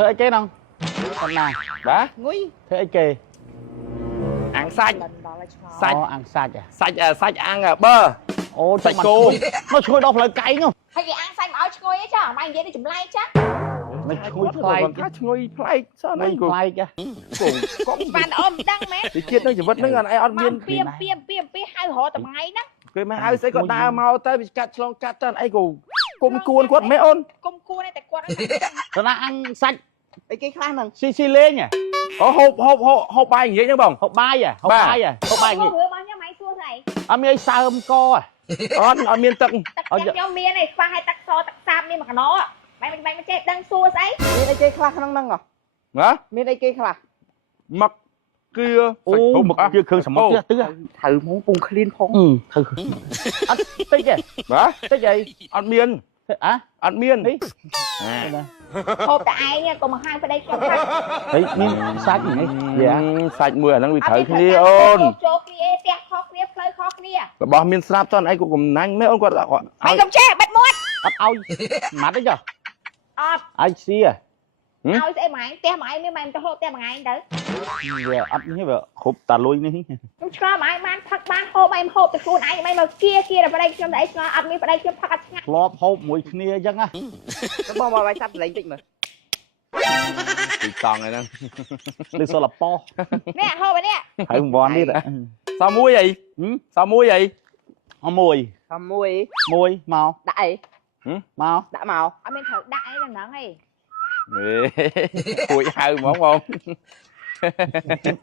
ធ្វើអីគេណងកំណាបាទងុយធ្វើអីគេ អាំងសាច់សាច់អាំងសាច់សាច់អាំងបឺអូសាច់គោមកឈ្ងុយដល់ផ្លូវកែងហ្នឹងហើយគេអាំងសាច់មកឲ្យឈ្ងុយអីចាម៉ែនិយាយទៅចម្លែកចាមិនឈ្ងុយប្លែកថាឈ្ងុយប្លែកសោះហ្នឹងប្លែកកុំបានអូនមិនដឹងមែនទីជាតិនឹងជីវិតហ្នឹងអត់មានពីហៅរហតថ្ងៃហ្នឹងគេមកហៅស្អីក៏ដើរមកទៅវាកាត់ឆ្លងកាត់ទៅអីក៏គុំគួនគាត់មិនអូនគុំគួនតែគាត់ទៅណាអាំងសាច់អីគេខ្លះហ្នឹងស៊ីលេងអូហូបបាយនិយាយហ្នឹងបងហូបបាយហូបបាយនិយាយមើលបងញ៉ាំអីសួរស្អីអត់មានអីសើមកអត់មានទឹកខ្ញុំមានអីខ្វះឲ្យទឹកសទឹកសាបនេះមួយកណោបែបមិនចេះដឹងសួរស្អីមានអីគេខ្លះក្នុងហ្នឹងហ៎ណាមានអីគេខ្លះមកគឺអូមកគឺគ្រឿងសមុទ្រទិះត្រូវហ្មងពងឃ្លានផងត្រូវអត់តិចទេបាទតិចអីអត់មានអត់មានហូបតែឯងកុំហាងប្តីខ្ញុំថាហីមានសាច់នេះសាច់មួយអាហ្នឹងវាត្រូវគ្នាអូនចូលគ្នាផ្ទះខុសគ្នាផ្លូវខុសគ្នារបស់មានស្រាប់តអីក៏កំណាញ់មែនអូនគាត់ហើយកុំចេះបិទមាត់អត់ឲ្យម៉ាត់ទេចុះអត់ឲ្យស៊ីឲ្យស្អីម៉ែផ្ទះម៉ែមានម៉ែទៅហូបផ្ទះមួយថ្ងៃទៅវាអត់នេះវាគ្រប់តាលុយនេះខ្ញុំឆ្ងល់ម៉ែបានផឹកបានហូបឯងហូបទៅខ្លួនឯងមិនមកគៀតែប្តីខ្ញុំតែឯងឆ្ងល់អត់មានប្តីខ្ញុំផឹកអត់ឆ្ងាញ់ធ្លាប់ហូបមួយគ្នាអញ្ចឹងណាទៅបងមកវាយសាប់លេងតិចមើលទីតង់ហ្នឹងលើសលប៉ោនេះហូបនេះហើយវ៉ាន់នេះសមួយអីសមួយអីមួយមកដាក់អីមកដាក់មកអត់មានត្រូវដាក់អីហ្នឹងឯងពួយហៅហ្មងបង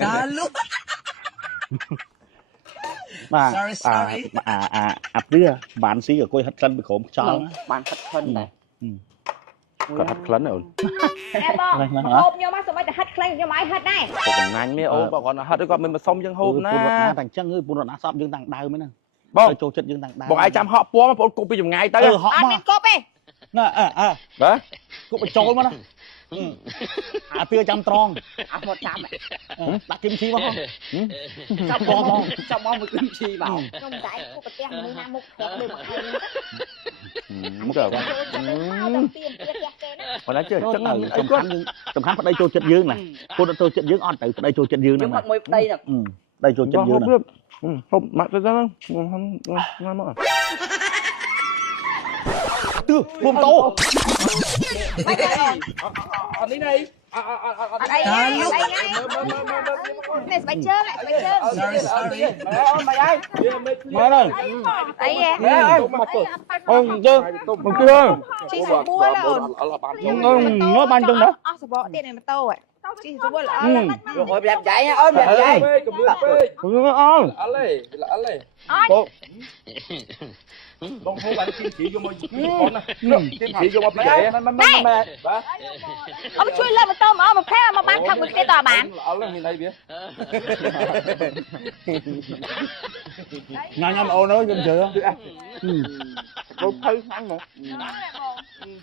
តាលុកបាទអាព្រាបានស៊ីក៏គួយហិតក្លិនពីក្រុមខ្យល់បានហិតក្លិនដែរគាត់ហិតក្លិនអូនអេបងហូបខ្ញុំមកសូម្បីតែហិតក្លែងខ្ញុំឲ្យហិតដែរកំណាញ់មេអូនបើគាត់ហិតគាត់មិនមកសុំយើងហូបណាពូនរត់ណាតែអញ្ចឹងពូនរត់ណាសອບយើងតាំងដើមហ្នឹងបងចូលចិត្តយើងតាំងដើមបងឯងចាំហក់ពណ៌បងគប់ពីចម្ងាយទៅហក់អត់មានគប់ទេណាបាទគប់បញ្ចូលមកណាអាពឿចាំត្រង់អត់មកចាំដាក់គីមឈីមកចាំបងចាំមកមួយគីមឈីមកខ្ញុំតែគប់ប្រទះមួយណាមុខប្រាប់ដូចមកហើយមកទៅគាត់បងណាជឿចឹងសំខាន់ប្តីចូលចិត្តយើងណាពូនចូលចិត្តយើងអត់ទៅប្តីចូលចិត្តយើងហ្នឹងមកមួយប្តីហ្នឹងប្តីចូលចិត្តយើងហ្នឹងហូបមកទៅហ្នឹងមកទឺរួមតោអត់នេះនេះអត់អីនេះស្បែកជើងស្បែកជើងអូនមកអីមកដល់អីអូនយើងមកជើងជីសបួលអូនងើបានចឹងណាអស់សបកទៀតនៅម៉ូតូជីសបួលល្អយកឲ្យប្រាប់ចៃអូនប្រាប់ចៃកំលឹងពេកអូនអត់ទេអត់ទេបងហូបបានគីមជីយកមកបងណាគីមជីយកមកពីឯងបាទអត់ជួយលើម៉ូតូមកផែមកបានផឹកមួយគ្នាតើបានអត់មានអីវាញ៉ាំអូនអើយខ្ញុំជឿបងភៅខ្លាំងមក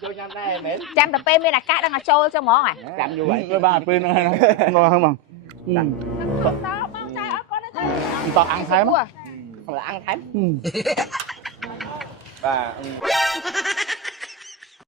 ចូលញ៉ាំដែរមែនចាំតែពេលមានអាកាសដឹងឲ្យចូលចឹងហ្មងចាំយូរហើយបាទពេលហ្នឹងហ្នឹងហ្នឹងបងបងចៃអត់គាត់ទៅតោះអាំងថែមអាំងថែមបាទ